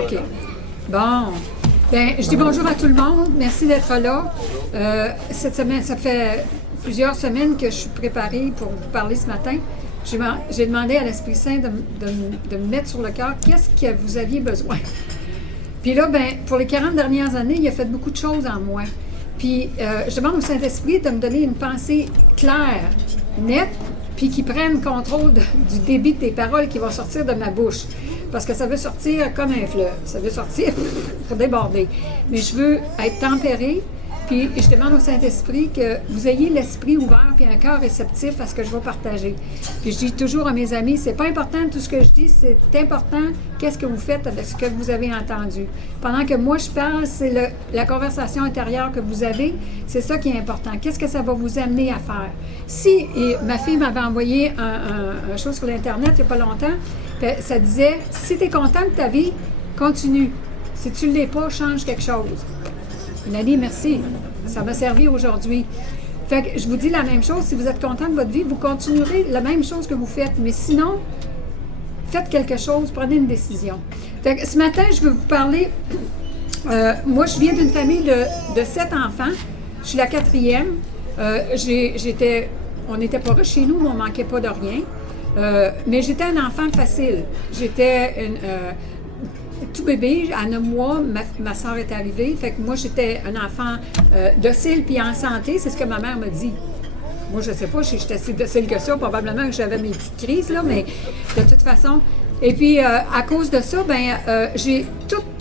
OK. Bon. Bien, je dis bonjour à tout le monde. Merci d'être là. Cette semaine, ça fait plusieurs semaines que je suis préparée pour vous parler ce matin. J'ai demandé à l'Esprit Saint de me mettre sur le cœur qu'est-ce que vous aviez besoin. Puis là, ben, pour les 40 dernières années, il a fait beaucoup de choses en moi. Puis je demande au Saint-Esprit de me donner une pensée claire, nette, puis qui prenne contrôle du débit des paroles qui vont sortir de ma bouche. Parce que ça veut sortir comme un fleuve. Ça veut sortir pour déborder. Mais je veux être tempérée. Puis je demande au Saint-Esprit que vous ayez l'esprit ouvert puis un cœur réceptif à ce que je vais partager. Puis je dis toujours à mes amis, c'est pas important tout ce que je dis, c'est important qu'est-ce que vous faites avec ce que vous avez entendu. Pendant que moi je parle, c'est la conversation intérieure que vous avez, c'est ça qui est important. Qu'est-ce que ça va vous amener à faire? Si, et ma fille m'avait envoyé un chose sur l'Internet il n'y a pas longtemps, ça disait, si tu es content de ta vie, continue. Si tu ne l'es pas, change quelque chose. Nathalie, merci. Ça m'a servi aujourd'hui. Fait que je vous dis la même chose. Si vous êtes content de votre vie, vous continuerez la même chose que vous faites. Mais sinon, faites quelque chose, prenez une décision. Fait que ce matin, je veux vous parler. Moi, je viens d'une famille de 7 enfants. Je suis la 4e. On n'était pas riches chez nous, mais on ne manquait pas de rien. Mais j'étais un enfant facile. J'étais tout bébé, à 9 mois, ma soeur est arrivée. Fait que moi, j'étais un enfant docile puis en santé. C'est ce que ma mère me dit. Moi, je sais pas, j'étais si docile que ça. Probablement que j'avais mes petites crises, là, mais de toute façon. Et puis, à cause de ça, j'ai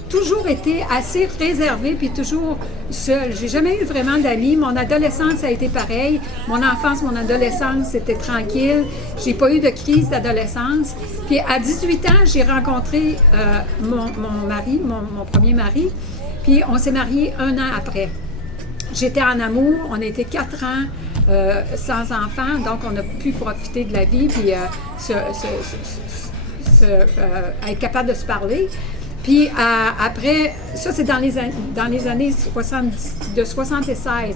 toujours été assez réservée puis toujours seule. J'ai jamais eu vraiment d'amis. Mon adolescence a été pareil. Mon enfance, mon adolescence, c'était tranquille. J'ai pas eu de crise d'adolescence. Puis à 18 ans, j'ai rencontré mon mari, mon premier mari. Puis on s'est mariés 1 an après. J'étais en amour. On a été 4 ans sans enfants. Donc on a pu profiter de la vie puis être capable de se parler. Puis après, ça c'est dans les années 76,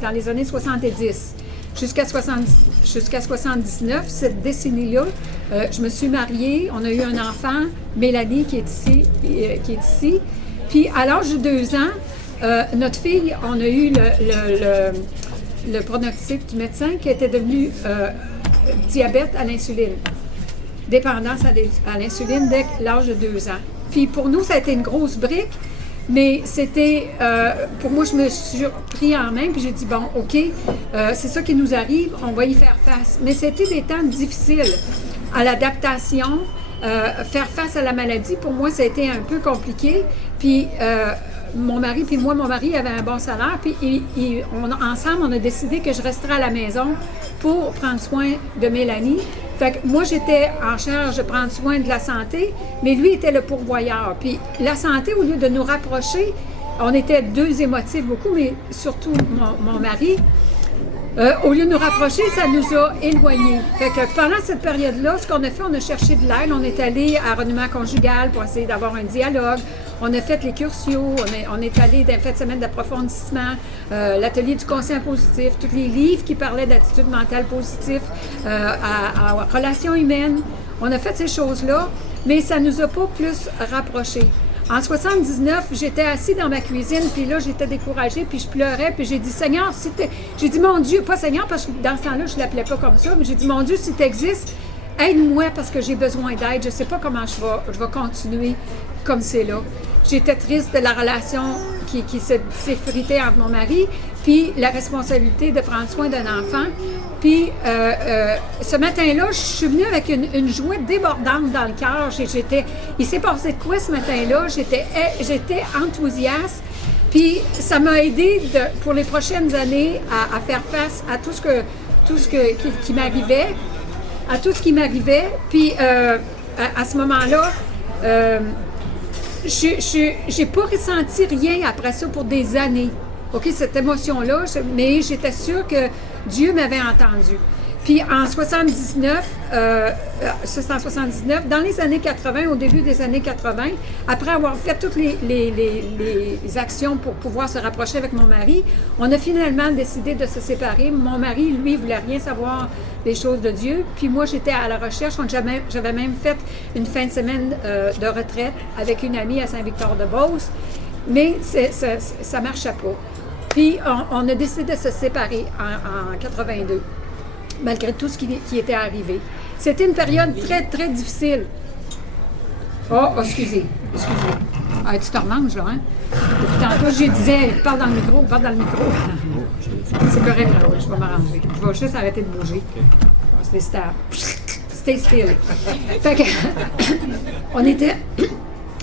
dans les années 70, jusqu'à 79, cette décennie-là, je me suis mariée, on a eu un enfant, Mélanie qui est ici. Puis à l'âge de 2 ans, notre fille, on a eu le pronostic du médecin qui était devenu diabète à l'insuline, dépendance à l'insuline dès l'âge de 2 ans. Puis pour nous, ça a été une grosse brique, mais c'était, pour moi, je me suis pris en main, puis j'ai dit, bon, OK, c'est ça qui nous arrive, on va y faire face. Mais c'était des temps difficiles à l'adaptation, faire face à la maladie, pour moi, ça a été un peu compliqué. Puis mon mari avait un bon salaire, puis ensemble, on a décidé que je resterais à la maison pour prendre soin de Mélanie. Fait que moi, j'étais en charge de prendre soin de la santé, mais lui était le pourvoyeur. Puis la santé, au lieu de nous rapprocher, on était 2 émotifs beaucoup, mais surtout mon mari. Au lieu de nous rapprocher, ça nous a éloignés. Fait que pendant cette période-là, ce qu'on a fait, on a cherché de l'aide. On est allé à Reniement conjugal pour essayer d'avoir un dialogue. On a fait les cursios, on est allé dans la fête de semaine d'approfondissement, l'atelier du conscient positif, tous les livres qui parlaient d'attitude mentale positive, à relations humaines. On a fait ces choses-là, mais ça ne nous a pas plus rapprochés. En 79, j'étais assis dans ma cuisine, puis là, j'étais découragée, puis je pleurais, puis j'ai dit, Seigneur, j'ai dit, mon Dieu, pas Seigneur, parce que dans ce temps-là, je ne l'appelais pas comme ça, mais j'ai dit, mon Dieu, si tu existes, aide-moi parce que j'ai besoin d'aide. Je ne sais pas comment je vais continuer comme c'est là. J'étais triste de la relation qui s'effritait entre mon mari, puis la responsabilité de prendre soin d'un enfant. Puis ce matin-là, je suis venue avec une joie débordante dans le cœur. Il s'est passé de quoi ce matin-là? J'étais enthousiaste. Puis ça m'a aidé pour les prochaines années à faire face à tout ce qui m'arrivait. À tout ce qui m'arrivait. Puis à ce moment-là, j'ai pas ressenti rien après ça pour des années. OK, cette émotion-là, mais j'étais sûre que Dieu m'avait entendu. Puis en 79, ça c'est en 79, dans les années 80, au début des années 80, après avoir fait toutes les actions pour pouvoir se rapprocher avec mon mari, on a finalement décidé de se séparer. Mon mari, lui, voulait rien savoir des choses de Dieu. Puis moi, j'étais à la recherche. J'avais même fait une fin de semaine de retraite avec une amie à Saint-Victor-de-Beauce, mais ça ne marchait pas. Puis on a décidé de se séparer en 82. Malgré tout ce qui était arrivé. C'était une période très, très difficile. Oh, excusez. Ah, tu te remanges, là, hein? Depuis tantôt, je disais, parle dans le micro. C'est correct, là, je vais m'arranger. Je vais juste arrêter de bouger. C'est stay still. Fait que, on était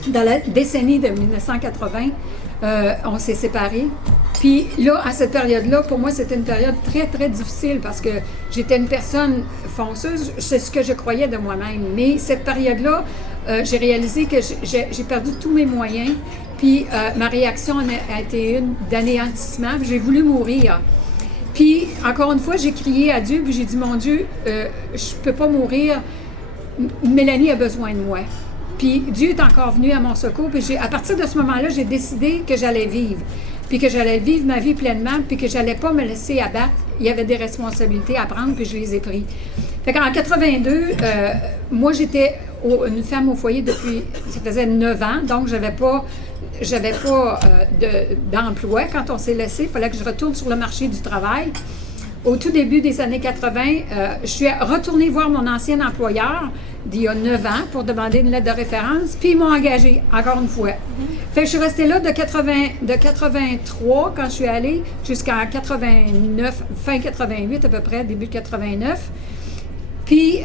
dans la décennie de 1980, on s'est séparés. Puis là, à cette période-là, pour moi, c'était une période très, très difficile parce que j'étais une personne fonceuse, c'est ce que je croyais de moi-même. Mais cette période-là, j'ai réalisé que j'ai perdu tous mes moyens. Puis ma réaction a été une d'anéantissement. J'ai voulu mourir. Puis, encore une fois, j'ai crié à Dieu, puis j'ai dit, mon Dieu, je ne peux pas mourir. Mélanie a besoin de moi. Puis Dieu est encore venu à mon secours. Puis à partir de ce moment-là, j'ai décidé que j'allais vivre. Puis que j'allais vivre ma vie pleinement, puis que j'allais pas me laisser abattre. Il y avait des responsabilités à prendre, puis je les ai prises. Fait qu'en 82, moi, j'étais une femme au foyer depuis, ça faisait 9 ans, donc j'avais pas d'emploi. Quand on s'est laissé, il fallait que je retourne sur le marché du travail. Au tout début des années 80, je suis retournée voir mon ancien employeur d'il y a 9 ans pour demander une lettre de référence, puis ils m'ont engagée, encore une fois. Fait que je suis restée là de 83, quand je suis allée, jusqu'en 89, fin 88 à peu près, début 89. Puis,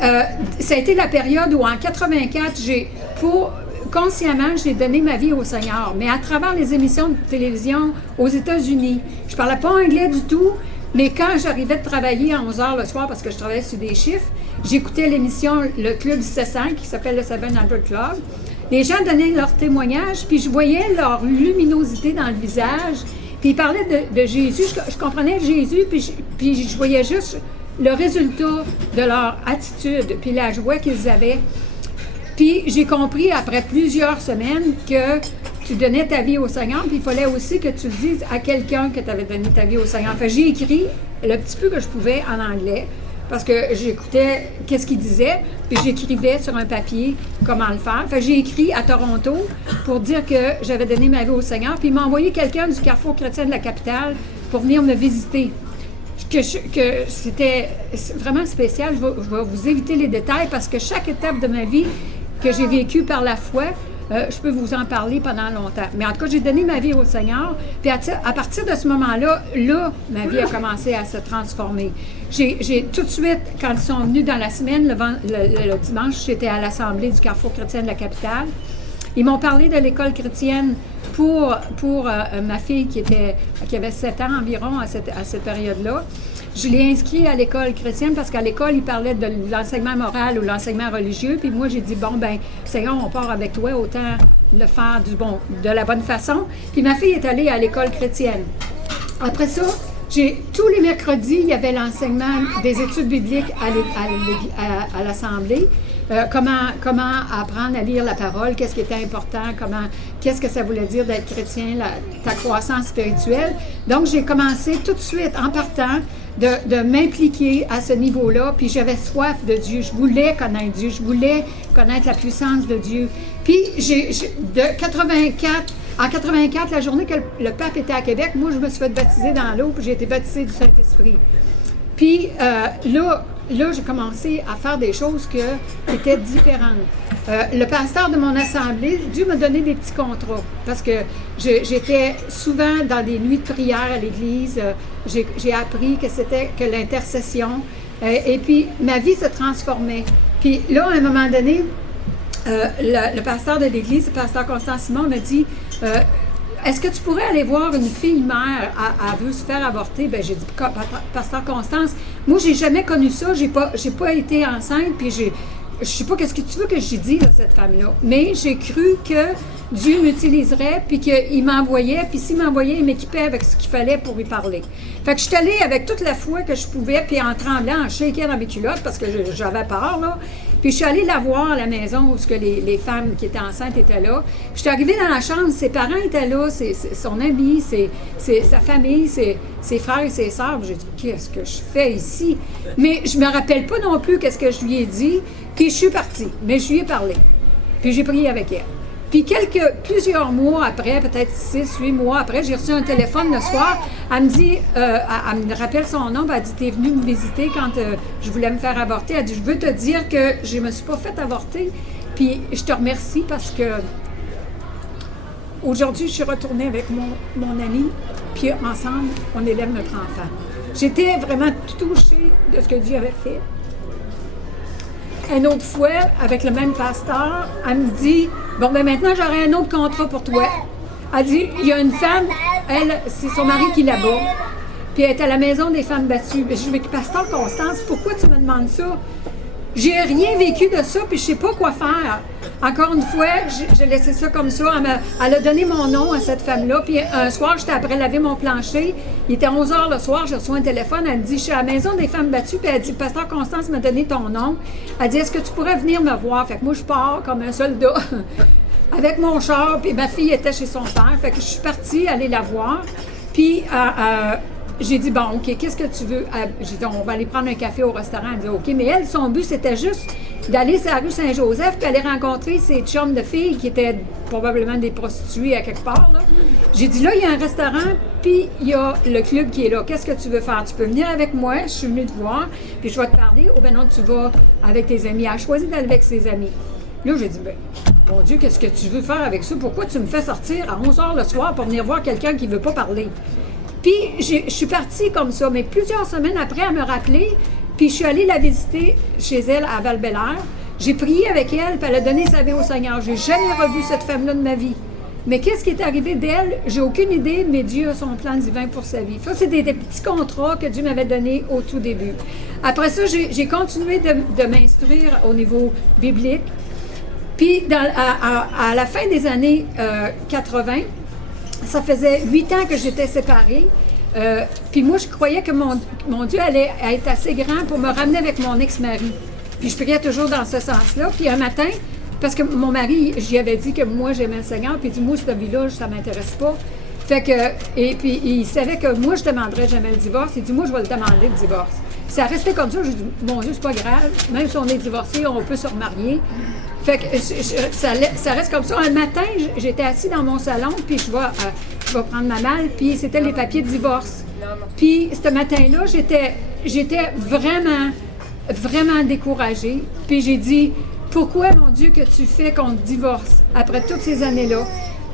ça a été la période où, en 84, consciemment, j'ai donné ma vie au Seigneur, mais à travers les émissions de télévision aux États-Unis. Je ne parlais pas anglais du tout, mais quand j'arrivais de travailler à 11 h le soir, parce que je travaillais sur des chiffres, j'écoutais l'émission Le Club du 700, qui s'appelle le 700 Club. Les gens donnaient leur témoignage, puis je voyais leur luminosité dans le visage, puis ils parlaient de Jésus. Je comprenais Jésus, puis je voyais juste le résultat de leur attitude, puis la joie qu'ils avaient. Puis j'ai compris après plusieurs semaines que tu donnais ta vie au Seigneur, puis il fallait aussi que tu le dises à quelqu'un que tu avais donné ta vie au Seigneur. Fait que j'ai écrit le petit peu que je pouvais en anglais, parce que j'écoutais qu'est-ce qu'il disait, puis j'écrivais sur un papier comment le faire. Fait que j'ai écrit à Toronto pour dire que j'avais donné ma vie au Seigneur, puis il m'a envoyé quelqu'un du Carrefour chrétien de la capitale pour venir me visiter. Que c'était vraiment spécial. Je vais vous éviter les détails parce que chaque étape de ma vie que j'ai vécue par la foi, je peux vous en parler pendant longtemps. Mais en tout cas, j'ai donné ma vie au Seigneur. Puis à partir de ce moment-là, ma vie a commencé à se transformer. J'ai tout de suite, quand ils sont venus dans la semaine, le dimanche, j'étais à l'Assemblée du Carrefour chrétien de la capitale. Ils m'ont parlé de l'école chrétienne pour ma fille qui avait 7 ans environ à cette période-là. Je l'ai inscrit à l'école chrétienne parce qu'à l'école, ils parlaient de l'enseignement moral ou l'enseignement religieux. Puis moi, j'ai dit, bon, ben, Seigneur, on part avec toi, autant le faire de la bonne façon. Puis ma fille est allée à l'école chrétienne. Après ça, tous les mercredis, il y avait l'enseignement des études bibliques à l'Assemblée. Comment apprendre à lire la parole, qu'est-ce qui était important, qu'est-ce que ça voulait dire d'être chrétien, ta croissance spirituelle. Donc, j'ai commencé tout de suite, en partant, de m'impliquer à ce niveau-là, puis j'avais soif de Dieu. Je voulais connaître Dieu, je voulais connaître la puissance de Dieu. Puis, en 84, la journée que le pape était à Québec, moi, je me suis fait baptiser dans l'eau, puis j'ai été baptisée du Saint-Esprit. Puis là, j'ai commencé à faire des choses qui étaient différentes. Le pasteur de mon assemblée, Dieu m'a donné des petits contrats parce que j'étais souvent dans des nuits de prière à l'église. J'ai appris que l'intercession. Et puis, ma vie se transformait. Puis là, à un moment donné, le pasteur de l'église, le pasteur Constant Simon, m'a dit est-ce que tu pourrais aller voir une fille mère, elle veut se faire avorter? Bien, j'ai dit, pasteur Constance, moi, j'ai jamais connu ça, j'ai pas été enceinte, puis je sais pas qu'est-ce que tu veux que j'ai dit à cette femme-là, mais j'ai cru que Dieu m'utiliserait, puis qu'il m'envoyait, puis s'il m'envoyait, il m'équipait avec ce qu'il fallait pour lui parler. Fait que je suis allée avec toute la foi que je pouvais, puis en tremblant, en shaking dans mes culottes, parce que j'avais peur, là. Puis je suis allée la voir à la maison où les femmes qui étaient enceintes étaient là. Puis je suis arrivée dans la chambre, ses parents étaient là, son ami, sa famille, ses frères et ses sœurs. J'ai dit, qu'est-ce que je fais ici? Mais je me rappelle pas non plus qu'est-ce que je lui ai dit. Puis je suis partie, mais je lui ai parlé. Puis j'ai prié avec elle. Puis plusieurs mois après, peut-être 6, 8 mois après, j'ai reçu un téléphone le soir. Elle me dit, elle me rappelle son nom, elle dit, t'es venue me visiter quand je voulais me faire avorter. Elle dit, je veux te dire que je me suis pas fait avorter. Puis je te remercie parce que aujourd'hui, je suis retournée avec mon ami, puis ensemble, on élève notre enfant. J'étais vraiment touchée de ce que Dieu avait fait. Une autre fois, avec le même pasteur, elle me dit, bon, ben maintenant, j'aurai un autre contrat pour toi. Elle dit, il y a une femme, elle, c'est son mari qui la bat, puis elle est à la maison des femmes battues. Je dis, mais pasteur Constance, pourquoi tu me demandes ça? J'ai rien vécu de ça, puis je sais pas quoi faire. Encore une fois, j'ai laissé ça comme ça. Elle a donné mon nom à cette femme-là, puis un soir, j'étais après laver mon plancher. Il était 11 h le soir, j'ai reçu un téléphone. Elle me dit, je suis à la maison des femmes battues, puis elle dit, pasteur Constance m'a donné ton nom. Elle dit, est-ce que tu pourrais venir me voir? Fait que moi, je pars comme un soldat avec mon char, puis ma fille était chez son père. Fait que je suis partie aller la voir. Puis, j'ai dit, bon, OK, qu'est-ce que tu veux? J'ai dit, on va aller prendre un café au restaurant. Elle dit, OK, mais elle, son but, c'était juste d'aller sur la rue Saint-Joseph puis aller rencontrer ses chums de filles qui étaient probablement des prostituées à quelque part. J'ai dit, là, il y a un restaurant, puis il y a le club qui est là. Qu'est-ce que tu veux faire? Tu peux venir avec moi, je suis venue te voir, puis je vais te parler. Ou ben non, tu vas avec tes amis. Elle a choisi d'aller avec ses amis. Là, j'ai dit, ben, mon Dieu, qu'est-ce que tu veux faire avec ça? Pourquoi tu me fais sortir à 11 h le soir pour venir voir quelqu'un qui ne veut pas parler? Puis, je suis partie comme ça, mais plusieurs semaines après, elle me rappelait, puis je suis allée la visiter chez elle à Val-Bélair. J'ai prié avec elle, puis elle a donné sa vie au Seigneur. J'ai jamais revu cette femme-là de ma vie. Mais qu'est-ce qui est arrivé d'elle? J'ai aucune idée, mais Dieu a son plan divin pour sa vie. Ça, c'est des petits contrats que Dieu m'avait donnés au tout début. Après ça, j'ai continué de m'instruire au niveau biblique. Puis, à la fin des années 80, ça faisait 8 ans que j'étais séparée. Puis moi, je croyais que mon Dieu allait être assez grand pour me ramener avec mon ex-mari. Puis je priais toujours dans ce sens-là. Puis un matin, parce que mon mari, j'y avais dit que moi, j'aimais le Seigneur, puis il dit, moi, ce village, ça ne m'intéresse pas. Fait que, et puis il savait que moi, je demanderais jamais le divorce. Il dit, moi, je vais le demander, le divorce. Ça restait comme ça. J'ai dit, mon Dieu, c'est pas grave. Même si on est divorcé, on peut se remarier. Fait que ça reste comme ça. Un matin, j'étais assise dans mon salon, puis je vais prendre ma malle, puis c'était les papiers de divorce. Puis ce matin-là, j'étais vraiment, vraiment découragée. Puis j'ai dit, pourquoi, mon Dieu, que tu fais qu'on te divorce après toutes ces années-là?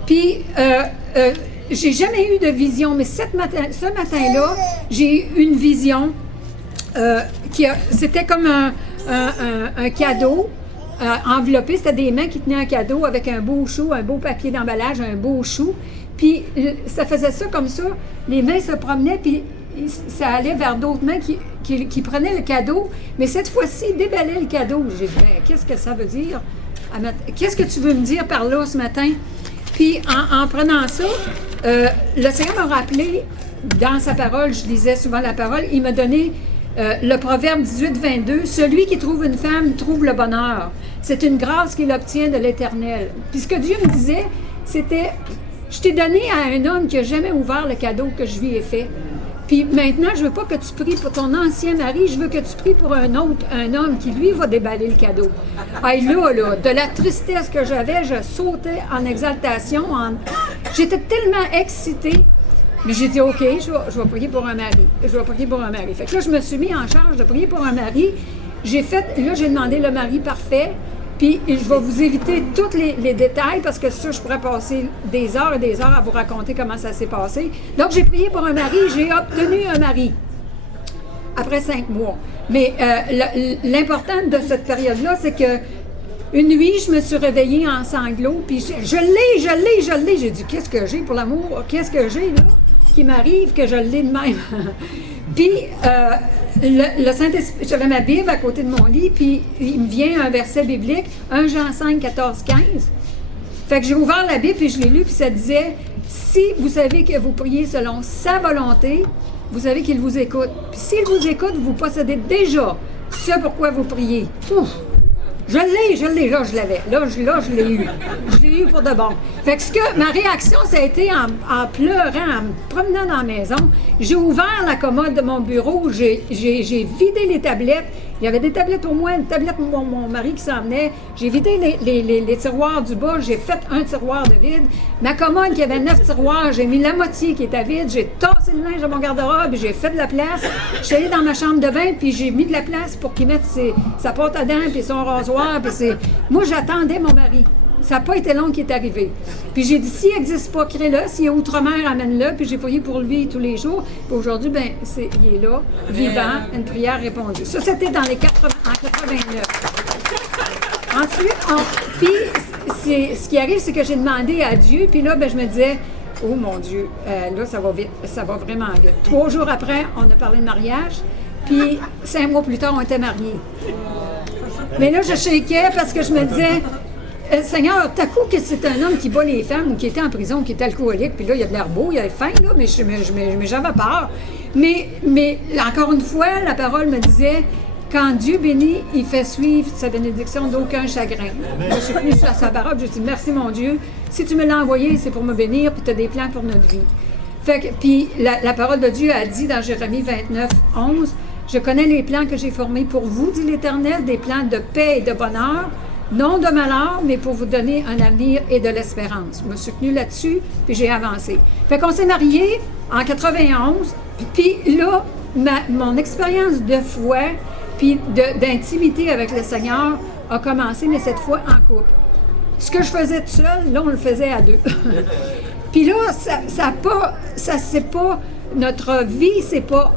Puis j'ai jamais eu de vision, mais ce matin-là, j'ai eu une vision c'était comme un cadeau. Enveloppé, c'était des mains qui tenaient un cadeau avec un beau chou, un beau papier d'emballage, un beau chou. Puis ça faisait ça comme ça. Les mains se promenaient, puis ça allait vers d'autres mains qui prenaient le cadeau. Mais cette fois-ci, ils déballaient le cadeau. J'ai dit, ben, qu'est-ce que ça veut dire? Qu'est-ce que tu veux me dire par là ce matin? Puis en prenant ça, le Seigneur m'a rappelé, dans sa parole, je lisais souvent la parole, il m'a donné le proverbe 18-22, « Celui qui trouve une femme trouve le bonheur. C'est une grâce qu'il obtient de l'Éternel. » Puis ce que Dieu me disait, c'était, « Je t'ai donné à un homme qui n'a jamais ouvert le cadeau que je lui ai fait. Puis maintenant, je ne veux pas que tu pries pour ton ancien mari, je veux que tu pries pour un homme qui, lui, va déballer le cadeau. » Hey, là, de la tristesse que j'avais, je sautais en exaltation. J'étais tellement excitée. Mais j'ai dit, OK, je vais prier pour un mari. Je vais prier pour un mari. Fait que là, je me suis mis en charge de prier pour un mari. J'ai demandé le mari parfait. Puis je vais vous éviter tous les détails parce que ça, je pourrais passer des heures et des heures à vous raconter comment ça s'est passé. Donc, j'ai prié pour un mari. J'ai obtenu un mari après 5 mois. Mais l'important de cette période-là, c'est que une nuit, je me suis réveillée en sanglots. Puis je l'ai. J'ai dit, qu'est-ce que j'ai pour l'amour? Qu'est-ce que j'ai, là? Qui m'arrive que je l'ai de même. Puis, le Saint-Esprit, j'avais ma Bible à côté de mon lit, puis il me vient un verset biblique, 1 Jean 5, 14, 15. Fait que j'ai ouvert la Bible, puis je l'ai lu, puis ça disait, si vous savez que vous priez selon sa volonté, vous savez qu'il vous écoute. Puis s'il vous écoute, vous possédez déjà ce pourquoi vous priez. Ouf! Je l'ai, là, je l'avais. Là, je l'ai eu. Je l'ai eu pour de bon. Fait que ma réaction, ça a été en pleurant, en me promenant dans la maison. J'ai ouvert la commode de mon bureau, j'ai vidé les tablettes. Il y avait des tablettes pour moi, une tablette pour mon mari qui s'en venait. J'ai vidé les tiroirs du bas, j'ai fait un tiroir de vide. Ma commode qui avait 9 tiroirs, j'ai mis la moitié qui était vide. J'ai tassé le linge de mon garde-robe, j'ai fait de la place. Je suis allée dans ma chambre de bain, puis j'ai mis de la place pour qu'il mette sa pâte à dents, puis son rasoir. Moi, j'attendais mon mari. Ça n'a pas été long qu'il est arrivé. Puis j'ai dit, s'il n'existe pas, crée-le. S'il est outre-mer, amène-le. Puis j'ai prié pour lui tous les jours. Puis aujourd'hui, ben, il est là, vivant, une prière répondue. Ça, c'était dans les 89. Ensuite, puis ce qui arrive, c'est que j'ai demandé à Dieu. Puis là, ben, je me disais, oh mon Dieu, là, ça va vite. Ça va vraiment vite. 3 jours après, on a parlé de mariage. Puis 5 mois plus tard, on était mariés. Mais là, je shakeais parce que je me disais, Seigneur, t'as coup que c'est un homme qui bat les femmes ou qui était en prison ou qui était alcoolique, puis là, il y a de l'air beau, il y a faim, là, mais j'avais peur. Mais encore une fois, la parole me disait, quand Dieu bénit, il fait suivre sa bénédiction d'aucun chagrin. Je suis venue sur sa parole, je dis, merci mon Dieu, si tu me l'as envoyé, c'est pour me bénir, puis tu as des plans pour notre vie. Fait que, puis la parole de Dieu a dit dans Jérémie 29, 11, je connais les plans que j'ai formés pour vous, dit l'Éternel, des plans de paix et de bonheur, non de malheur, mais pour vous donner un avenir et de l'espérance. Je me suis tenue là-dessus, puis j'ai avancé. Fait qu'on s'est mariés en 91, puis là, mon expérience de foi, puis d'intimité avec le Seigneur a commencé, mais cette fois en couple. Ce que je faisais tout seul, là, on le faisait à deux. Puis là, notre vie, c'est pas...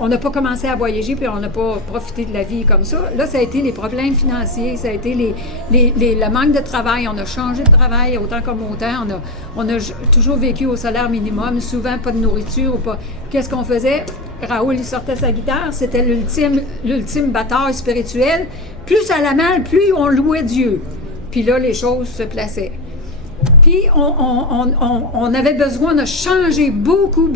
on n'a pas commencé à voyager, puis on n'a pas profité de la vie comme ça. Là, ça a été les problèmes financiers, ça a été le manque de travail. On a changé de travail autant comme autant. On a toujours vécu au salaire minimum, souvent pas de nourriture ou pas. Qu'est-ce qu'on faisait? Raoul, il sortait sa guitare, c'était l'ultime bataille spirituelle. Plus ça allait mal, plus on louait Dieu. Puis là, les choses se plaçaient. Puis, on avait besoin de changer beaucoup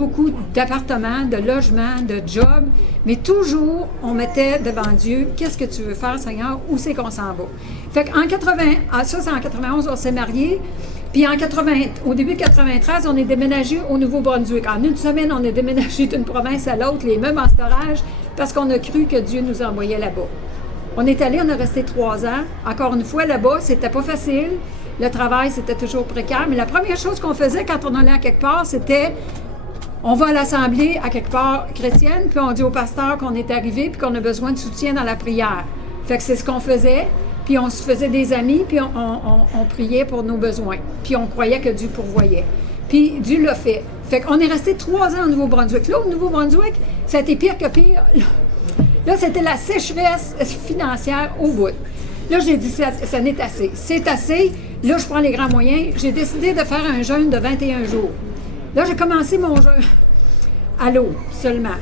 d'appartements, de logements, de jobs, mais toujours, on mettait devant Dieu, qu'est-ce que tu veux faire, Seigneur, où c'est qu'on s'en va? Fait qu'en 91, on s'est mariés, puis au début de 93, on est déménagé au Nouveau-Brunswick. En une semaine, on est déménagé d'une province à l'autre, les mêmes en storage, parce qu'on a cru que Dieu nous envoyait là-bas. On est allé, on a resté 3 ans. Encore une fois, là-bas, c'était pas facile. Le travail, c'était toujours précaire. Mais la première chose qu'on faisait quand on allait à quelque part, c'était on va à l'assemblée à quelque part chrétienne, puis on dit au pasteur qu'on est arrivé puis qu'on a besoin de soutien dans la prière. Fait que c'est ce qu'on faisait. Puis on se faisait des amis, puis on priait pour nos besoins. Puis on croyait que Dieu pourvoyait. Puis Dieu l'a fait. Fait qu'on est resté 3 ans au Nouveau-Brunswick. Là, au Nouveau-Brunswick, ça a été pire que pire. Là, c'était la sécheresse financière au bout. Là, j'ai dit, ça n'est assez. C'est assez. Là, je prends les grands moyens. J'ai décidé de faire un jeûne de 21 jours. Là, j'ai commencé mon jeûne à l'eau seulement,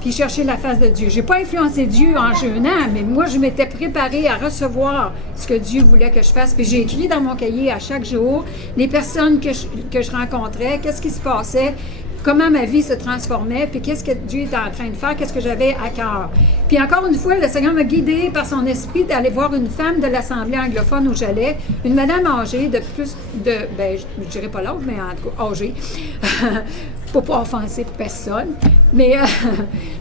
puis chercher la face de Dieu. Je n'ai pas influencé Dieu en jeûnant, mais moi, je m'étais préparée à recevoir ce que Dieu voulait que je fasse. Puis j'ai écrit dans mon cahier à chaque jour les personnes que je rencontrais, qu'est-ce qui se passait, comment ma vie se transformait, puis qu'est-ce que Dieu était en train de faire, qu'est-ce que j'avais à cœur. Puis encore une fois, le Seigneur m'a guidée par son esprit d'aller voir une femme de l'Assemblée anglophone où j'allais, une madame âgée de je ne dirais pas l'âge, mais en tout cas âgée, pour pas offenser personne. Mais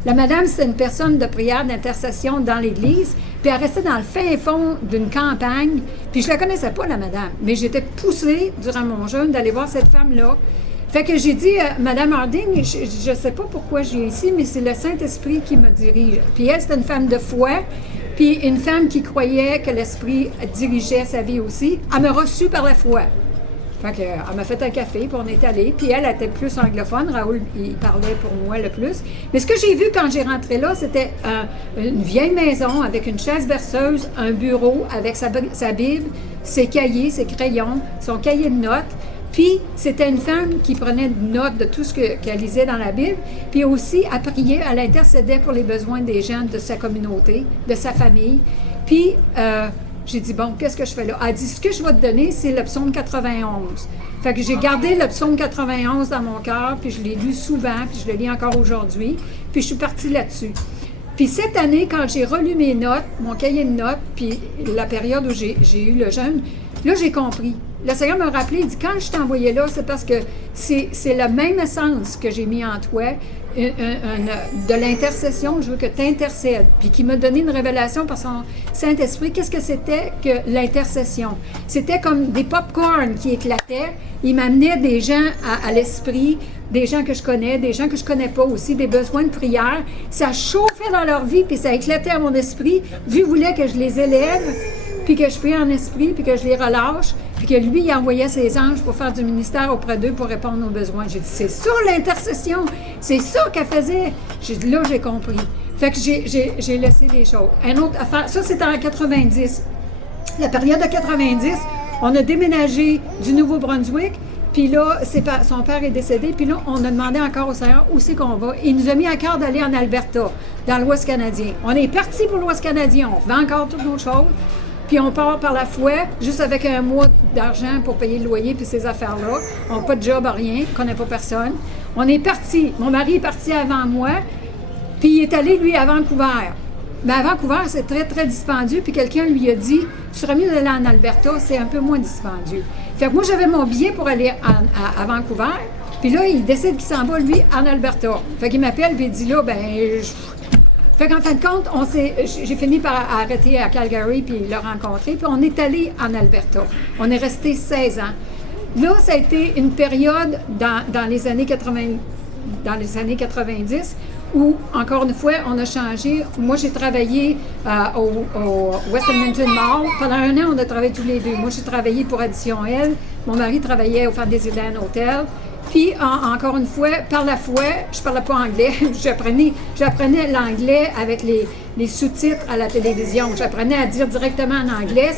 la madame, c'était une personne de prière, d'intercession dans l'Église, puis elle restait dans le fin fond d'une campagne, puis je la connaissais pas, la madame, mais j'étais poussée durant mon jeûne d'aller voir cette femme-là. Fait que j'ai dit, Madame Harding, je ne sais pas pourquoi je viens ici, mais c'est le Saint-Esprit qui me dirige. Puis elle, c'était une femme de foi, puis une femme qui croyait que l'Esprit dirigeait sa vie aussi. Elle m'a reçue par la foi. Fait que, elle m'a fait un café, puis on est allé. Puis elle était plus anglophone. Raoul, il parlait pour moi le plus. Mais ce que j'ai vu quand j'ai rentré là, c'était une vieille maison avec une chaise berceuse, un bureau avec sa Bible, ses cahiers, ses crayons, son cahier de notes. Puis, c'était une femme qui prenait note de tout ce qu'elle lisait dans la Bible, puis aussi, elle priait, elle intercédait pour les besoins des gens de sa communauté, de sa famille. Puis, j'ai dit, bon, qu'est-ce que je fais là? Elle dit, ce que je vais te donner, c'est le psaume 91. Fait que j'ai gardé le psaume 91 dans mon cœur, puis je l'ai lu souvent, puis je le lis encore aujourd'hui, puis je suis partie là-dessus. Puis cette année, quand j'ai relu mes notes, mon cahier de notes, puis la période où j'ai eu le jeûne, là, j'ai compris. Le Seigneur me rappelait, il dit, quand je t'ai envoyé là, c'est parce que c'est la même essence que j'ai mis en toi, de l'intercession, je veux que tu intercèdes. Puis qui m'a donné une révélation par son Saint-Esprit, qu'est-ce que c'était que l'intercession? C'était comme des pop-corn qui éclataient. Il m'amenait des gens à l'esprit, des gens que je connais, des gens que je connais pas aussi, des besoins de prière. Ça chauffait dans leur vie, puis ça éclatait à mon esprit. Dieu voulait que je les élève, puis que je prie en esprit, puis que je les relâche, puis que lui, il envoyait ses anges pour faire du ministère auprès d'eux pour répondre aux besoins. J'ai dit, c'est ça l'intercession, c'est ça qu'elle faisait. J'ai dit, là, j'ai compris. Fait que j'ai laissé les choses. Un autre affaire, ça c'était en 90. La période de 90, on a déménagé du Nouveau-Brunswick, puis là, son père est décédé, puis là, on a demandé encore au Seigneur où c'est qu'on va. Il nous a mis à cœur d'aller en Alberta, dans l'Ouest canadien. On est parti pour l'Ouest canadien, on vend encore toutes nos choses. Puis on part par la fouette, juste avec un mois d'argent pour payer le loyer puis ces affaires-là. On n'a pas de job, rien, on ne connaît pas personne. On est parti. Mon mari est parti avant moi, puis il est allé, lui, à Vancouver. Mais à Vancouver, c'est très, très dispendieux. Puis quelqu'un lui a dit, tu serais mieux d'aller en Alberta, c'est un peu moins dispendieux. Fait que moi, j'avais mon billet pour aller à Vancouver. Puis là, il décide qu'il s'en va, lui, en Alberta. Fait qu'il m'appelle, puis il dit là, fait qu'en fin de compte, j'ai fini par arrêter à Calgary puis le rencontrer, puis on est allé en Alberta. On est resté 16 ans. Là, ça a été une période dans les années 90 où, encore une fois, on a changé. Moi, j'ai travaillé au West Edmonton Mall. Pendant un an, on a travaillé tous les deux. Moi, j'ai travaillé pour Addition L. Mon mari travaillait au Fantasyland Hotel. Puis, encore une fois, par la foi, je ne parlais pas anglais. J'apprenais l'anglais avec les sous-titres à la télévision. J'apprenais à dire directement en anglais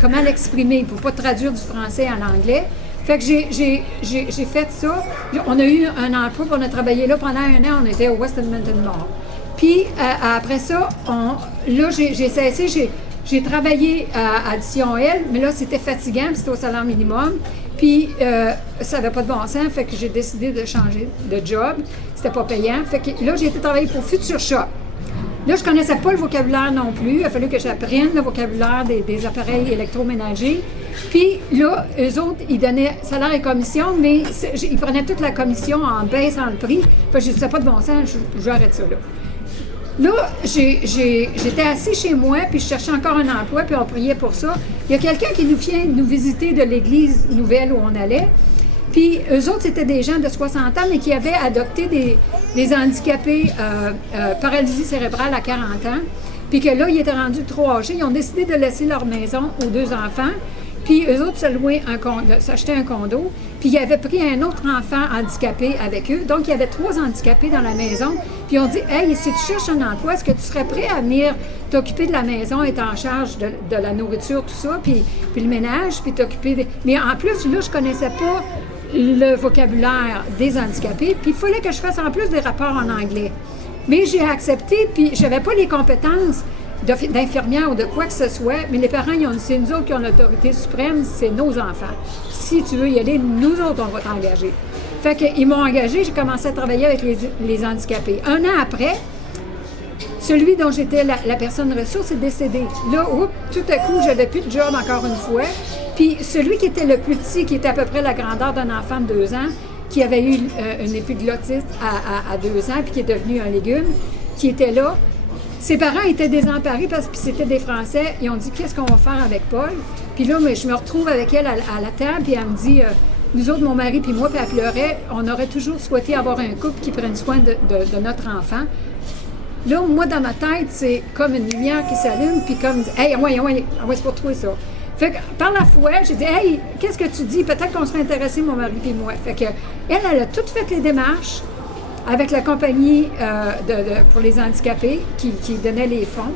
comment l'exprimer pour ne pas traduire du français en anglais. Fait que j'ai fait ça. On a eu un emploi, puis on a travaillé là pendant un an. On était au West Edmonton Mall. Puis, après ça, là, j'ai cessé. J'ai travaillé à Addition L, mais là, c'était fatigant, puis c'était au salaire minimum. Puis, ça n'avait pas de bon sens, fait que j'ai décidé de changer de job. C'était pas payant. Fait que là, j'ai été travailler pour Future Shop. Là, je connaissais pas le vocabulaire non plus. Il a fallu que j'apprenne le vocabulaire des appareils électroménagers. Puis là, eux autres, ils donnaient salaire et commission, mais ils prenaient toute la commission en baissant le prix. Fait que je disais pas de bon sens, j'arrête ça là. Là, j'étais assis chez moi, puis je cherchais encore un emploi, puis on priait pour ça. Il y a quelqu'un qui nous vient nous visiter de l'église nouvelle où on allait. Puis eux autres, c'était des gens de 60 ans, mais qui avaient adopté des handicapés paralysie cérébrale à 40 ans. Puis que là, ils étaient rendus trop âgés. Ils ont décidé de laisser leur maison aux deux enfants. Puis eux autres s'achetaient un condo. Puis ils avaient pris un autre enfant handicapé avec eux. Donc, il y avait 3 handicapés dans la maison. Puis ils ont dit, « Hey, si tu cherches un emploi, est-ce que tu serais prêt à venir t'occuper de la maison, être en charge de la nourriture, tout ça, puis le ménage, puis t'occuper de... » Mais en plus, là, je connaissais pas le vocabulaire des handicapés. Puis il fallait que je fasse en plus des rapports en anglais. Mais j'ai accepté, puis je n'avais pas les compétences d'infirmière ou de quoi que ce soit, mais les parents, c'est nous autres qui ont l'autorité suprême, c'est nos enfants. Si tu veux y aller, nous autres, on va t'engager. Fait qu'ils m'ont engagé, j'ai commencé à travailler avec les handicapés. Un an après, celui dont j'étais la personne ressource est décédé. Là, tout à coup, j'avais plus de job encore une fois. Puis celui qui était le plus petit, qui était à peu près la grandeur d'un enfant de 2 ans, qui avait eu une épiglotite à 2 ans, puis qui est devenu un légume, qui était là. Ses parents étaient désemparés parce que c'était des Français. Ils ont dit, qu'est-ce qu'on va faire avec Paul? Puis là, je me retrouve avec elle à la table, puis elle me dit, nous autres, mon mari puis moi, puis elle pleurait, on aurait toujours souhaité avoir un couple qui prenne soin de notre enfant. Là, moi, dans ma tête, c'est comme une lumière qui s'allume, puis comme, hey, c'est pour toi ça. Fait que par la foi, j'ai dit, hey, qu'est-ce que tu dis? Peut-être qu'on serait intéressés, mon mari et moi. Fait que elle a toutes fait les démarches avec la compagnie pour les handicapés qui donnait les fonds.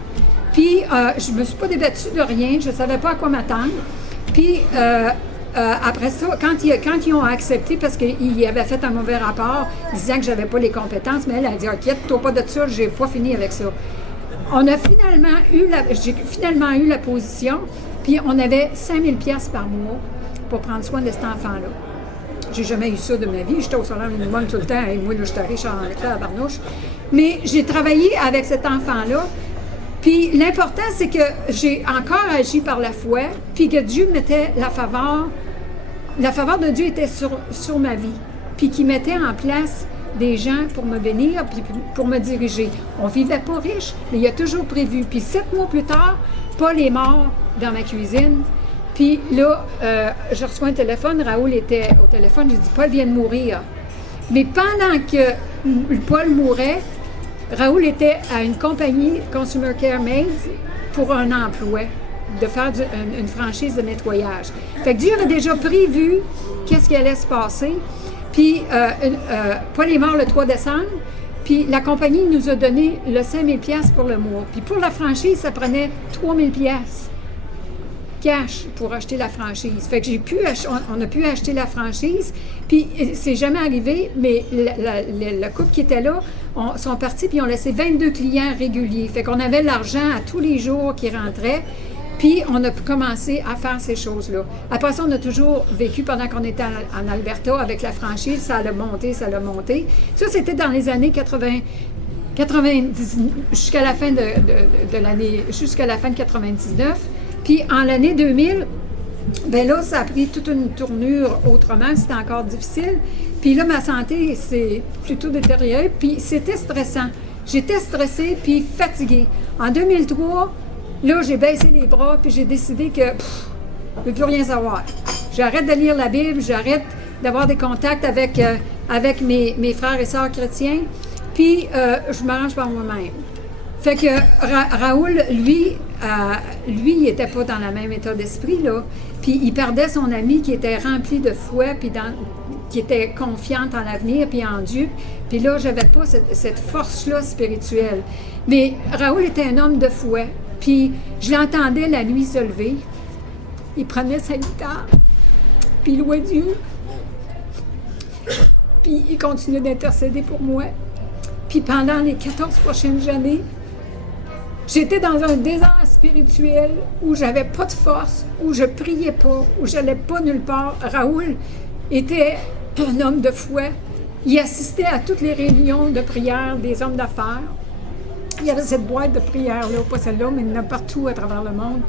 Puis, je me suis pas débattue de rien, je savais pas à quoi m'attendre. Puis, après ça, quand ils ont accepté, parce qu'ils avaient fait un mauvais rapport, disant que j'avais pas les compétences, mais elle a dit, inquiète-toi pas de ça, j'ai pas fini avec ça. J'ai finalement eu la position, puis on avait 5 000 $ par mois pour prendre soin de cet enfant-là. J'ai jamais eu ça de ma vie. J'étais au salaire minimum tout le temps. Et moi, là, j'étais riche en éclat à barnouche. Mais j'ai travaillé avec cet enfant-là. Puis l'important, c'est que j'ai encore agi par la foi, puis que Dieu mettait la faveur de Dieu était sur ma vie, puis qu'il mettait en place des gens pour me bénir, puis pour me diriger. On ne vivait pas riche, mais il a toujours prévu. Puis 7 mois plus tard, Paul est mort dans ma cuisine. Puis là, je reçois un téléphone, Raoul était au téléphone, je dis, Paul vient de mourir. Mais pendant que Paul mourait, Raoul était à une compagnie, Consumer Care Maids, pour un emploi, de faire une franchise de nettoyage. Fait que Dieu avait déjà prévu qu'est-ce qui allait se passer. Puis, Paul est mort le 3 décembre, puis la compagnie nous a donné le 5 000 $ pour le mois. Puis pour la franchise, ça prenait 3 000 $ cash pour acheter la franchise. Fait que on a pu acheter la franchise, puis c'est jamais arrivé, mais le couple qui était là sont partis, puis ils ont laissé 22 clients réguliers. Fait qu'on avait l'argent à tous les jours qui rentrait, puis on a commencé à faire ces choses-là. Après ça, on a toujours vécu pendant qu'on était en Alberta avec la franchise, ça a monté, ça a monté. Ça, c'était dans les années 90, jusqu'à la fin de l'année, jusqu'à la fin de 99. Puis en l'année 2000, ben là, ça a pris toute une tournure autrement, c'était encore difficile. Puis là, ma santé s'est plutôt détériorée, puis c'était stressant. J'étais stressée puis fatiguée. En 2003, là, j'ai baissé les bras, puis j'ai décidé que je ne veux plus rien savoir. J'arrête de lire la Bible, j'arrête d'avoir des contacts avec mes frères et sœurs chrétiens, puis je m'arrange par moi-même. Fait que Raoul, lui, il n'était pas dans le même état d'esprit, là. Puis il perdait son ami qui était rempli de foi, puis qui était confiante en l'avenir, puis en Dieu. Puis là, je n'avais pas cette force-là spirituelle. Mais Raoul était un homme de foi. Puis je l'entendais la nuit se lever. Il prenait sa guitare, puis il louait Dieu. Puis il continuait d'intercéder pour moi. Puis pendant les 14 prochaines années, j'étais dans un désert spirituel où j'avais pas de force, où je priais pas, où j'allais pas nulle part. Raoul était un homme de foi. Il assistait à toutes les réunions de prière des hommes d'affaires. Il y avait cette boîte de prière-là, pas celle-là, mais il y en a partout à travers le monde.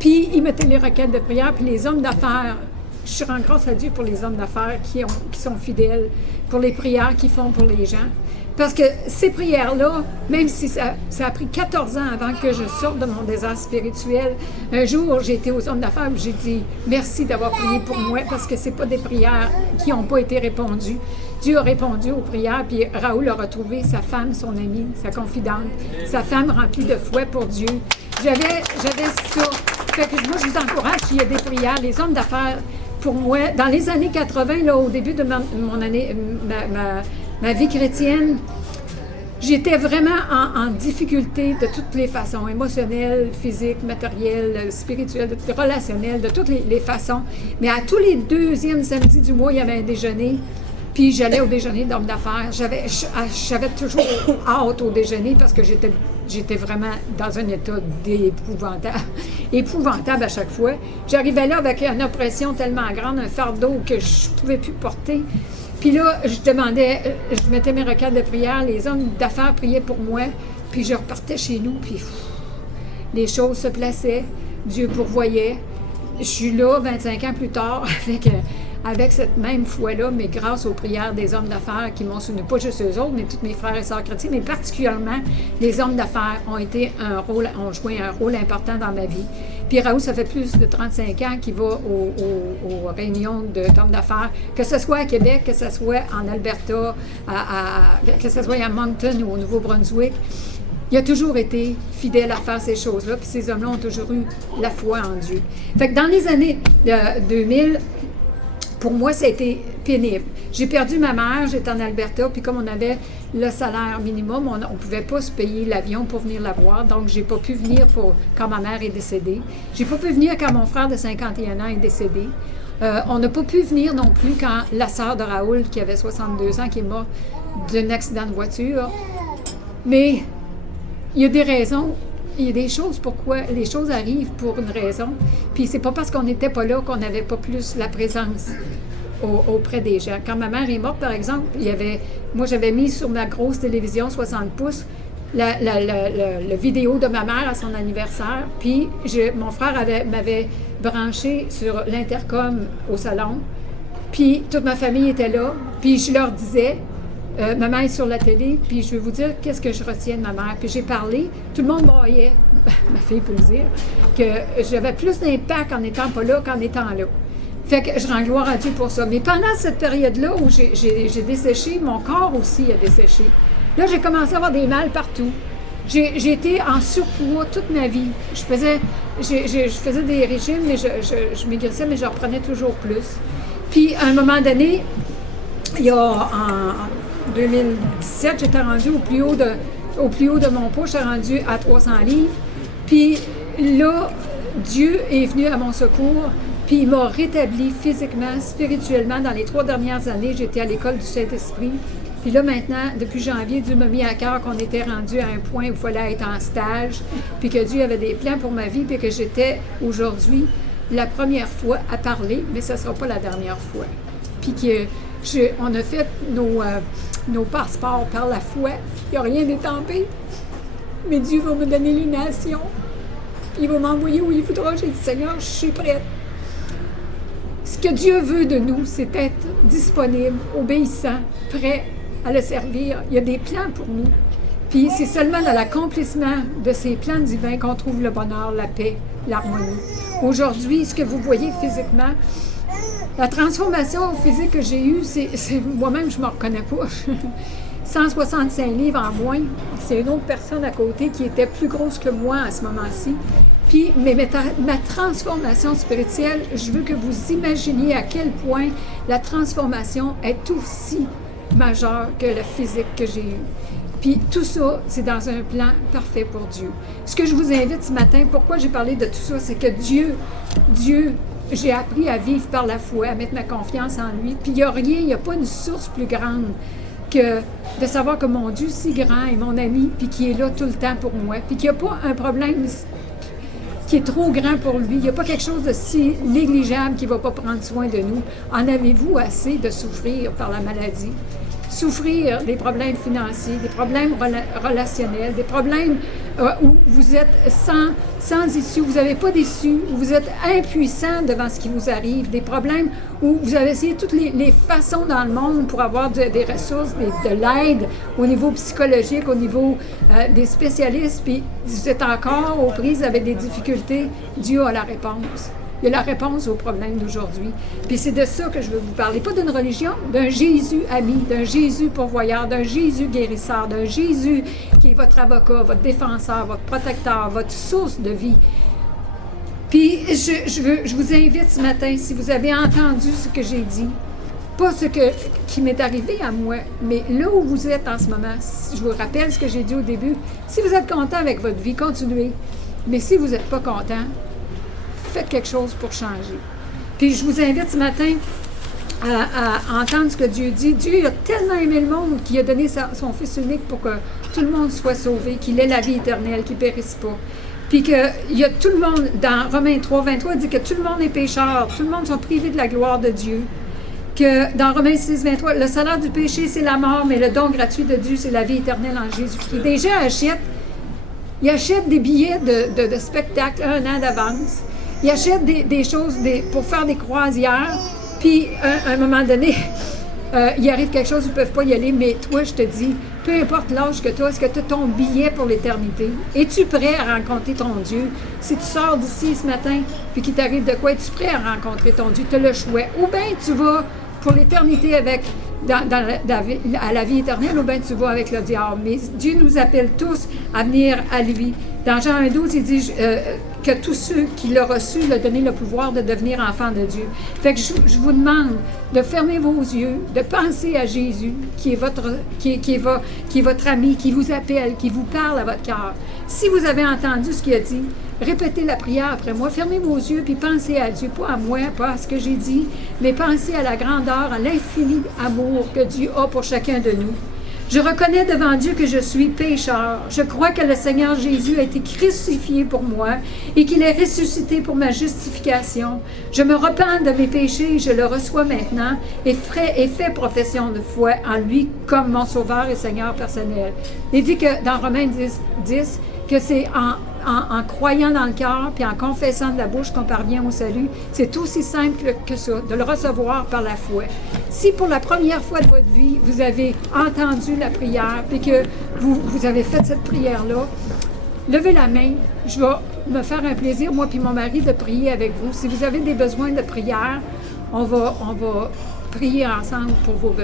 Puis il mettait les requêtes de prière, puis les hommes d'affaires. Je rends grâce à Dieu pour les hommes d'affaires qui sont fidèles, pour les prières qu'ils font pour les gens. Parce que ces prières-là, même si ça a pris 14 ans avant que je sorte de mon désert spirituel, un jour, j'ai été aux hommes d'affaires et j'ai dit « Merci d'avoir prié pour moi » parce que ce n'est pas des prières qui n'ont pas été répondues. Dieu a répondu aux prières, puis Raoul a retrouvé sa femme, son amie, sa confidente, sa femme remplie de foi pour Dieu. J'avais ça. Fait que moi, je vous encourage, s'il y a des prières, les hommes d'affaires, pour moi, dans les années 80, là, au début de ma vie chrétienne, j'étais vraiment en difficulté de toutes les façons, émotionnelles, physiques, matérielles, spirituelles, relationnelles, de toutes les façons. Mais à tous les deuxièmes samedis du mois, il y avait un déjeuner, puis j'allais au déjeuner d'hommes d'affaires. J'avais toujours hâte au déjeuner parce que j'étais vraiment dans un état épouvantable à chaque fois. J'arrivais là avec une oppression tellement grande, un fardeau que je ne pouvais plus porter. Puis là, je mettais mes requêtes de prière, les hommes d'affaires priaient pour moi, puis je repartais chez nous, puis les choses se plaçaient, Dieu pourvoyait. Je suis là 25 ans plus tard avec cette même foi-là, mais grâce aux prières des hommes d'affaires qui m'ont soutenu, pas juste eux autres, mais tous mes frères et sœurs chrétiens, mais particulièrement les hommes d'affaires ont joué un rôle important dans ma vie. Puis Raoul, ça fait plus de 35 ans qu'il va aux réunions d'hommes d'affaires, que ce soit à Québec, que ce soit en Alberta, que ce soit à Moncton ou au Nouveau-Brunswick. Il a toujours été fidèle à faire ces choses-là, puis ces hommes-là ont toujours eu la foi en Dieu. Fait que dans les années 2000, pour moi, ça a été pénible. J'ai perdu ma mère, j'étais en Alberta, puis comme on avait le salaire minimum, on ne pouvait pas se payer l'avion pour venir la voir, donc j'ai pas pu venir quand ma mère est décédée. J'ai pas pu venir quand mon frère de 51 ans est décédé. On n'a pas pu venir non plus quand la sœur de Raoul, qui avait 62 ans, qui est morte d'un accident de voiture. Mais il y a des raisons, il y a des choses pourquoi les choses arrivent pour une raison. Puis c'est pas parce qu'on n'était pas là qu'on n'avait pas plus la présence auprès des gens. Quand ma mère est morte, par exemple, moi j'avais mis sur ma grosse télévision 60 pouces la vidéo de ma mère à son anniversaire, puis mon frère m'avait branché sur l'intercom au salon, puis toute ma famille était là, puis je leur disais, maman est sur la télé, puis je vais vous dire qu'est-ce que je retiens de ma mère. Puis j'ai parlé, tout le monde voyait, ma fille peut le dire, que j'avais plus d'impact en n'étant pas là qu'en étant là. Fait que je rends gloire à Dieu pour ça. Mais pendant cette période-là où j'ai desséché, mon corps aussi a desséché. Là, j'ai commencé à avoir des mal partout. J'ai été en surpoids toute ma vie. Je faisais des régimes, mais je maigrissais, mais je reprenais toujours plus. Puis, à un moment donné, en 2017, j'étais rendue au plus haut de mon poids. J'étais rendue à 300 livres. Puis là, Dieu est venu à mon secours. Puis il m'a rétabli physiquement, spirituellement. Dans les 3 dernières années, j'étais à l'école du Saint-Esprit. Puis là, maintenant, depuis janvier, Dieu m'a mis à cœur qu'on était rendu à un point où il fallait être en stage, puis que Dieu avait des plans pour ma vie, puis que j'étais aujourd'hui la première fois à parler, mais ce ne sera pas la dernière fois. Puis on a fait nos passeports par la foi. Il n'y a rien d'étampé. Mais Dieu va me donner les nations. Il va m'envoyer où il voudra. J'ai dit, Seigneur, je suis prête. Ce que Dieu veut de nous, c'est être disponible, obéissant, prêt à le servir. Il y a des plans pour nous. Puis c'est seulement dans l'accomplissement de ces plans divins qu'on trouve le bonheur, la paix, l'harmonie. Aujourd'hui, ce que vous voyez physiquement, la transformation physique que j'ai eue, c'est moi-même, je ne me reconnais pas. 165 livres en moins. C'est une autre personne à côté qui était plus grosse que moi à ce moment-ci. Puis, mais ma transformation spirituelle, je veux que vous imaginiez à quel point la transformation est aussi majeure que le physique que j'ai eu. Puis tout ça, c'est dans un plan parfait pour Dieu. Ce que je vous invite ce matin, pourquoi j'ai parlé de tout ça, c'est que Dieu, j'ai appris à vivre par la foi, à mettre ma confiance en lui. Puis il n'y a rien, il n'y a pas une source plus grande que de savoir que mon Dieu si grand est mon ami, puis qui est là tout le temps pour moi, puis qu'il n'y a pas un problème qui est trop grand pour lui. Il n'y a pas quelque chose de si négligeable qui ne va pas prendre soin de nous. En avez-vous assez de souffrir par la maladie? Souffrir des problèmes financiers, des problèmes relationnels, des problèmes où vous êtes sans issue, vous n'avez pas d'issue, où vous êtes impuissant devant ce qui vous arrive, des problèmes où vous avez essayé toutes les façons dans le monde pour avoir des ressources, de l'aide au niveau psychologique, au niveau des spécialistes, puis vous êtes encore aux prises avec des difficultés. Dieu a la réponse. Il y a la réponse aux problèmes d'aujourd'hui. Puis c'est de ça que je veux vous parler. Pas d'une religion, d'un Jésus ami, d'un Jésus pourvoyeur, d'un Jésus guérisseur, d'un Jésus qui est votre avocat, votre défenseur, votre protecteur, votre source de vie. Puis je vous invite ce matin, si vous avez entendu ce que j'ai dit, pas qui m'est arrivé à moi, mais là où vous êtes en ce moment, je vous rappelle ce que j'ai dit au début, si vous êtes content avec votre vie, continuez. Mais si vous n'êtes pas content, faites quelque chose pour changer. Puis je vous invite ce matin à entendre ce que Dieu dit. Dieu a tellement aimé le monde qu'il a donné son Fils unique pour que tout le monde soit sauvé, qu'il ait la vie éternelle, qu'il ne périsse pas. Puis qu'il y a tout le monde, dans Romains 3, 23, il dit que tout le monde est pécheur, tout le monde sont privés de la gloire de Dieu. Que dans Romains 6, 23, le salaire du péché, c'est la mort, mais le don gratuit de Dieu, c'est la vie éternelle en Jésus-Christ. Des gens achètent des billets de spectacle 1 an d'avance. Ils achètent des choses pour faire des croisières, puis à un moment donné, il arrive quelque chose, ils ne peuvent pas y aller, mais toi, je te dis, peu importe l'âge que tu as, est-ce que tu as ton billet pour l'éternité? Es-tu prêt à rencontrer ton Dieu? Si tu sors d'ici ce matin, puis qu'il t'arrive de quoi, es-tu prêt à rencontrer ton Dieu? Tu as le choix. Ou bien tu vas pour l'éternité à la vie éternelle, ou bien tu vas avec le diable. Mais Dieu nous appelle tous à venir à lui. Dans Jean 1,12, il dit que tous ceux qui l'ont reçu, lui ont donné le pouvoir de devenir enfants de Dieu. Fait que je vous demande de fermer vos yeux, de penser à Jésus, qui est votre ami, qui vous appelle, qui vous parle à votre cœur. Si vous avez entendu ce qu'il a dit, répétez la prière après moi. Fermez vos yeux puis pensez à Dieu, pas à moi, pas à ce que j'ai dit, mais pensez à la grandeur, à l'infini amour que Dieu a pour chacun de nous. Je reconnais devant Dieu que je suis pécheur. Je crois que le Seigneur Jésus a été crucifié pour moi et qu'il est ressuscité pour ma justification. Je me repens de mes péchés et je le reçois maintenant et fais profession de foi en lui comme mon Sauveur et Seigneur personnel. Il dit que dans Romains 10 que c'est en croyant dans le cœur puis en confessant de la bouche qu'on parvient au salut. C'est aussi simple que ça, de le recevoir par la foi. Si pour la première fois de votre vie, vous avez entendu la prière et que vous avez fait cette prière-là, levez la main. Je vais me faire un plaisir, moi puis mon mari, de prier avec vous. Si vous avez des besoins de prière, on va prier ensemble pour vos besoins.